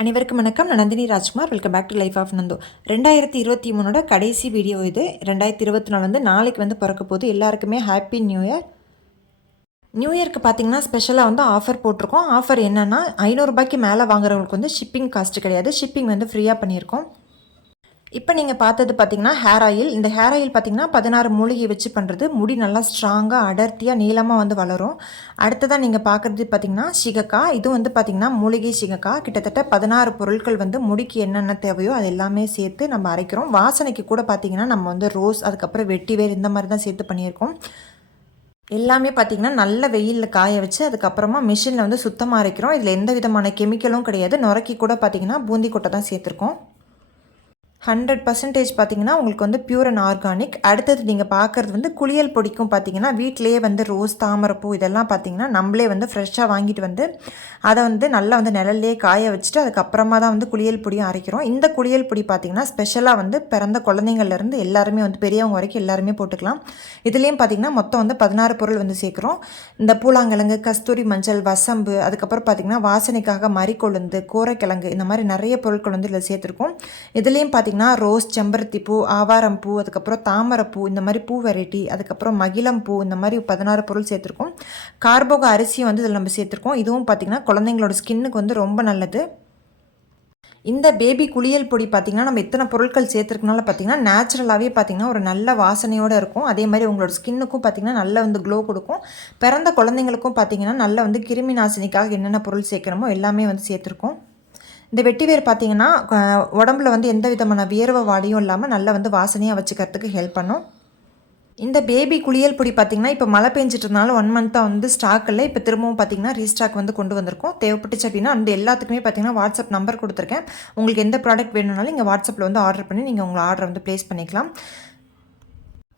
அனைவருக்கும் வணக்கம். நான் Nandini Rajkumar. Welcome back to life of Nandu. 2023 கடைசி வீடியோ இது. 2024 வந்து நாளைக்கு வந்து பிறக்க போகுது. எல்லாருக்குமே ஹாப்பி நியூ இயர். நியூ இயர்க்கு பார்த்தீங்கன்னா ஸ்பெஷலாக வந்து ஆஃபர் போட்டிருக்கோம். ஆஃபர் என்னென்னா ₹500 மேலே வாங்குறவங்களுக்கு வந்து ஷிப்பிங் காஸ்ட் கிடையாது. ஷிப்பிங் வந்து ஃப்ரீயாக பண்ணியிருக்கோம். இப்போ நீங்கள் பார்த்தது பார்த்தீங்கன்னா ஹேர் ஆயில். இந்த ஹேர் ஆயில் பார்த்தீங்கன்னா 16 மூலிகை வச்சு பண்ணுறது. முடி நல்லா ஸ்ட்ராங்காக அடர்த்தியாக நீளமாக வந்து வளரும். அடுத்ததாக நீங்கள் பார்க்குறது பார்த்தீங்கன்னா சிகக்காய். இது வந்து பார்த்தீங்கன்னா மூலிகை சிகக்காய். கிட்டத்தட்ட 16 பொருட்கள் வந்து முடிக்கு என்னென்ன தேவையோ அது எல்லாமே சேர்த்து நம்ம அரைக்கிறோம். வாசனைக்கு கூட பார்த்தீங்கன்னா நம்ம வந்து ரோஸ், அதுக்கப்புறம் வெட்டிவேர் இந்த மாதிரி தான் சேர்த்து பண்ணியிருக்கோம். எல்லாமே பார்த்திங்கன்னா நல்ல வெயிலில் காய வச்சு அதுக்கப்புறமா மிஷினில் வந்து சுத்தமாக அரைக்கிறோம். இதில் எந்த விதமான கெமிக்கலும் கிடையாது. நுரைக்கி கூட பார்த்திங்கன்னா பூந்தி கொட்டை தான் சேர்த்துருக்கோம். 100% பார்த்தீங்கன்னா உங்களுக்கு வந்து பியூர் அண்ட் ஆர்கானிக். அடுத்தது நீங்கள் பார்க்குறது வந்து குளியல் பொடிக்கும் பார்த்தீங்கன்னா வீட்டிலேயே வந்து ரோஸ், தாமரைப்பூ இதெல்லாம் பார்த்தீங்கன்னா நம்மளே வந்து ஃப்ரெஷ்ஷாக வாங்கிட்டு வந்து அதை வந்து நல்லா வந்து நிழல்லே காய வச்சுட்டு அதுக்கப்புறமா தான் வந்து குளியல் பொடியும் அரைக்கிறோம். இந்த குளியல் பொடி பார்த்திங்கன்னா ஸ்பெஷலாக வந்து பிறந்த குழந்தைங்கள்லேருந்து எல்லாருமே வந்து பெரியவங்க வரைக்கும் எல்லாருமே போட்டுக்கலாம். இதுலேயும் பார்த்திங்கன்னா மொத்தம் வந்து 16 பொருள் வந்து சேர்க்குறோம். இந்த பூலாங்கிழங்கு, கஸ்தூரி மஞ்சள், வசம்பு, அதுக்கப்புறம் பார்த்திங்கன்னா வாசனைக்காக மறிக்கொழுந்து, கோரைக்கிழங்கு இந்த மாதிரி நிறைய பொருட்கள் வந்து இதில் சேர்த்துருக்கோம். இதுலேயும் பார்த்திங்கன்னா ரோஸ், செம்பருத்தி பூ, ஆவாரம் பூ, அதுக்கப்புறம் தாமரைப்பூ இந்த மாதிரி பூ வெரைட்டி, அதுக்கப்புறம் மகிழம் பூ இந்த மாதிரி 16 பொருள் சேர்த்துருக்கோம். கார்போக அரிசியும் வந்து இதில் நம்ம சேர்த்துருக்கோம். இதுவும் பார்த்திங்கன்னா குழந்தைங்களோட ஸ்கின்னுக்கு வந்து ரொம்ப நல்லது. இந்த பேபி குளியல் பொடி பார்த்திங்கன்னா நம்ம இத்தனை பொருட்கள் சேர்த்துருக்கனால பார்த்திங்கன்னா நேச்சுரலாகவே பார்த்திங்கன்னா ஒரு நல்ல வாசனையோடு இருக்கும். அதே மாதிரி உங்களோட ஸ்கின்னுக்கும் பார்த்திங்கன்னா நல்ல வந்து க்ளோ கொடுக்கும். பிறந்த குழந்தைங்களுக்கும் பார்த்திங்கன்னா நல்ல வந்து கிருமி நாசினிக்காக என்னென்ன பொருள் சேர்க்கணுமோ எல்லாமே வந்து சேர்த்துருக்கோம். இந்த வெட்டிவேர் பார்த்திங்கன்னா உடம்புல வந்து எந்த விதமான வியர்வை வாடியும் இல்லாமல் நல்லா வந்து வாசனையாக வச்சுக்கிறதுக்கு ஹெல்ப் பண்ணும். இந்த பேபி குளியல் பொடி பார்த்திங்கன்னா இப்போ மழை பெஞ்சிட்டனால 1 மந்த்தாக வந்து ஸ்டாக் இல்லை. இப்போ திரும்பவும் பார்த்திங்கன்னா ரீஸ்டாக் வந்து கொண்டு வந்திருக்கோம். தேவைப்பட்டுச்சு அப்படின்னா அந்த எல்லாத்துக்குமே பார்த்திங்கன்னா வாட்ஸ்அப் நம்பர் கொடுத்துருக்கேன். உங்களுக்கு எந்த ப்ராடக்ட் வேணும்னாலும் இங்கே வாட்ஸ்அப்பில் வந்து ஆர்டர் பண்ணி நீங்கள் உங்களை ஆர்டர் வந்து ப்ளேஸ் பண்ணிக்கலாம்.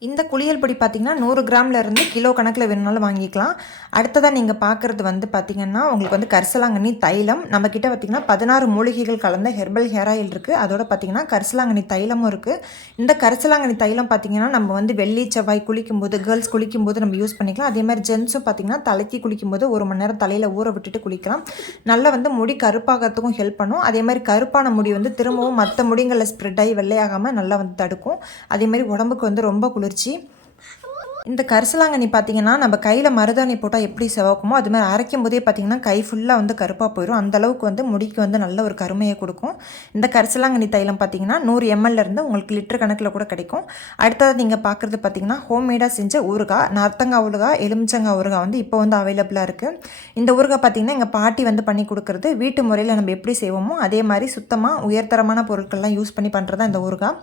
இந்த குளியல் பொடி பார்த்திங்கன்னா 100 கிராம்லேருந்து கிலோ கணக்கில் வேணுனாலும் வாங்கிக்கலாம். அடுத்ததாக நீங்கள் பார்க்குறது வந்து பார்த்திங்கன்னா உங்களுக்கு வந்து கரிசலாங்கண்ணி தைலம். நம்மக்கிட்ட பார்த்திங்கன்னா 16 மூலிகைகள் கலந்த ஹெர்பல் ஹேர் ஆயில் இருக்குது. அதோட பார்த்திங்கன்னா கரிசலாங்கண்ணி தைலமும் இருக்குது. இந்த கரிசலாங்கண்ணி தைலம் பார்த்திங்கன்னா நம்ம வந்து வெள்ளி, செவ்வாய் குளிக்கும்போது, கேர்ள்ஸ் குளிக்கும்போது நம்ம யூஸ் பண்ணிக்கலாம். அதே மாதிரி ஜென்ஸும் பார்த்திங்கன்னா தலைக்கு குளிக்கும்போது 1 மணி நேரம் தலையில் ஊற விட்டுட்டு குளிக்கலாம். நல்லா வந்து முடி கருப்பாகிறதுக்கும் ஹெல்ப் பண்ணும். அதே மாதிரி கருப்பான முடி வந்து திரும்பவும் மற்ற முடிங்களில் ஸ்ப்ரெட் ஆகி வெள்ளையாகாமல் நல்லா வந்து தடுக்கும். அதே மாதிரி உடம்புக்கு வந்து ரொம்ப குளிர்ச்சி. இந்த கரிசலாங்கண்ணி பார்த்திங்கன்னா நம்ம கையில் மருதாணி போட்டால் எப்படி சிவக்குமோ அது மாதிரி அரைக்கும் போதே பார்த்திங்கன்னா கை ஃபுல்லாக வந்து கருப்பாக போயிடும். அந்தளவுக்கு வந்து முடிக்கு வந்து நல்ல ஒரு கருமையை கொடுக்கும். இந்த கரிசலாங்கண்ணி தைலம் பார்த்திங்கன்னா 100 ml இருந்து உங்களுக்கு லிட்டர் கணக்கில் கூட கிடைக்கும். அடுத்தது நீங்கள் பார்க்குறது பார்த்திங்கன்னா ஹோம்மேடாக செஞ்ச ஊறுகாய், நார்த்தங்காய் ஊறுகாய், எலுமிச்சங்காய் ஊறுகாய் வந்து இப்போ வந்து அவைலபிளாக இருக்குது. இந்த ஊறுகாய் பார்த்திங்கன்னா எங்கள் பாட்டி வந்து பண்ணி கொடுக்குறது. வீட்டு முறையில் நம்ம எப்படி செய்வோமோ அதே மாதிரி சுத்தமாக உயர்தரமான பொருட்கள்லாம் யூஸ் பண்ணி பண்ணுறது தான் இந்த ஊறுகாய்.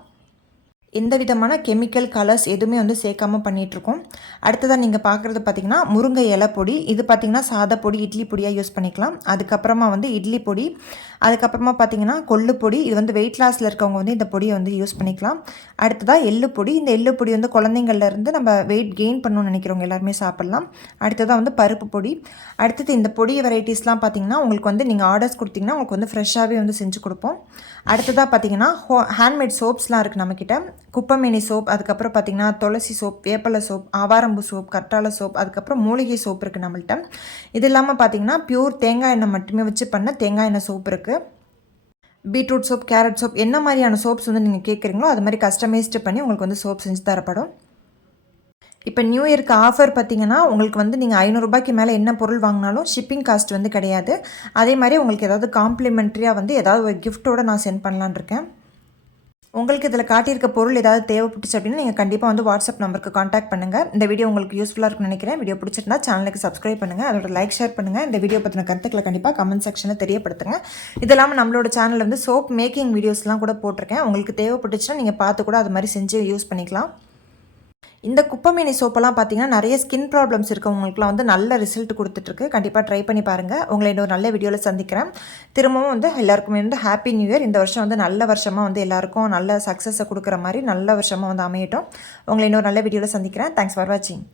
எந்த விதமான கெமிக்கல் கலர்ஸ் எதுவுமே வந்து சேர்க்காமல் பண்ணிகிட்ருக்கோம். அடுத்ததாக நீங்கள் பார்க்குறது பார்த்திங்கன்னா முருங்கை இலை பொடி. இது பார்த்திங்கன்னா சாதா பொடி, இட்லி பொடியாக யூஸ் பண்ணிக்கலாம். அதுக்கப்புறமா வந்து இட்லி பொடி, அதுக்கப்புறமா பார்த்திங்கன்னா கொள்ளு பொடி. இது வந்து வெயிட் லாஸில் இருக்கவங்க வந்து இந்த பொடியை வந்து யூஸ் பண்ணிக்கலாம். அடுத்ததாக எள்ளு பொடி. இந்த எள்ளு பொடி வந்து குழந்தைங்கள்லேருந்து நம்ம வெயிட் கெயின் பண்ணணும்னு நினைக்கிறவங்க எல்லாருமே சாப்பிட்லாம். அடுத்ததாக வந்து பருப்பு பொடி. அடுத்தது இந்த பொடி வெரைட்டிஸ்லாம் பார்த்திங்கன்னா உங்களுக்கு வந்து நீங்கள் ஆர்டர்ஸ் கொடுத்திங்கன்னா உங்களுக்கு வந்து ஃப்ரெஷ்ஷாகவே வந்து செஞ்சு கொடுப்போம். அடுத்ததாக பார்த்திங்கன்னா ஹேண்ட்மேட் சோப்ஸ்லாம் இருக்குது நம்மக்கிட்ட. குப்பைமேனி சோப், அதுக்கப்புறம் பார்த்திங்கன்னா துளசி சோப், வேப்பலை சோப், ஆவாரம்பு சோப், கற்றாழை சோப், அதுக்கப்புறம் மூலிகை சோப் இருக்குது நம்மள்கிட்ட. இது இல்லாமல் பார்த்திங்கன்னா பியூர் தேங்காய் எண்ணெய் மட்டுமே வச்சு பண்ண தேங்காய் எண்ணெய் சோப் இருக்குது. பீட்ரூட் சோப், கேரட் சோப், என்ன மாதிரியான சோப்ஸ் வந்து நீங்கள் கேட்குறீங்களோ அது மாதிரி கஸ்டமைஸ்டு பண்ணி உங்களுக்கு வந்து சோப் செஞ்சு தரப்படும். இப்போ நியூ இயர்க்கு ஆஃபர் பார்த்திங்கன்னா உங்களுக்கு வந்து நீங்கள் ₹500 மேலே என்ன பொருள் வாங்கினாலும் ஷிப்பிங் காஸ்ட் வந்து கிடையாது. அதே மாதிரி உங்களுக்கு ஏதாவது காம்ப்ளிமெண்ட்ரியாக வந்து ஏதாவது ஒரு கிஃப்ட்டோடு நான் சென்ட் பண்ணலான்னு இருக்கேன். உங்களுக்கு இதில் காட்டியிருக்க பொருள் ஏதாவது தேவைப்பட்டுச்சு அப்படின்னா நீங்கள் கண்டிப்பாக வந்து வாட்ஸ்அப் நம்பருக்கு காண்டாக்ட் பண்ணுங்கள். இந்த வீடியோ உங்களுக்கு யூஸ்ஃபுல்லாக இருக்குன்னு நினைக்கிறேன். வீடியோ பிடிச்சிருந்தா சேனலுக்கு சப்ஸ்கிரைப் பண்ணுங்கள். அதோட லைக், ஷேர் பண்ணுங்கள். இந்த வீடியோ பற்றின கருத்துக்களை கண்டிப்பாக கமெண்ட் செக்ஷனில் தெரியப்படுத்துங்க. இது இல்லாமல் நம்மளோட சேனலில் வந்து சோப் மேக்கிங் வீடியோஸ்லாம் கூட போட்டிருக்கேன். உங்களுக்கு தேவைப்பட்டுச்சுன்னா நீங்கள் பார்த்து கூட அது மாதிரி செஞ்சு யூஸ் பண்ணிக்கலாம். இந்த குப்பைமேனி சோப்பெல்லாம் பார்த்திங்கன்னா நிறைய ஸ்கின் ப்ராப்ளம்ஸ் இருக்கவங்களுக்குலாம் வந்து நல்ல ரிசல்ட் கொடுத்துட்ருக்கு. கண்டிப்பாக ட்ரை பண்ணி பாருங்கள். உங்களை இன்னொரு நல்ல வீடியோவில் சந்திக்கிறேன். திரும்பவும் வந்து எல்லாருக்குமே வந்து ஹாப்பி நியூ இயர். இந்த வருஷம் வந்து நல்ல வருஷமாக வந்து எல்லாருக்கும் நல்ல சக்ஸஸை கொடுக்குற மாதிரி நல்ல வருஷமாக வந்து அமையட்டும். உங்களை இன்னொரு நல்ல வீடியோவில் சந்திக்கிறேன். தேங்க்ஸ் ஃபார் வாட்சிங்.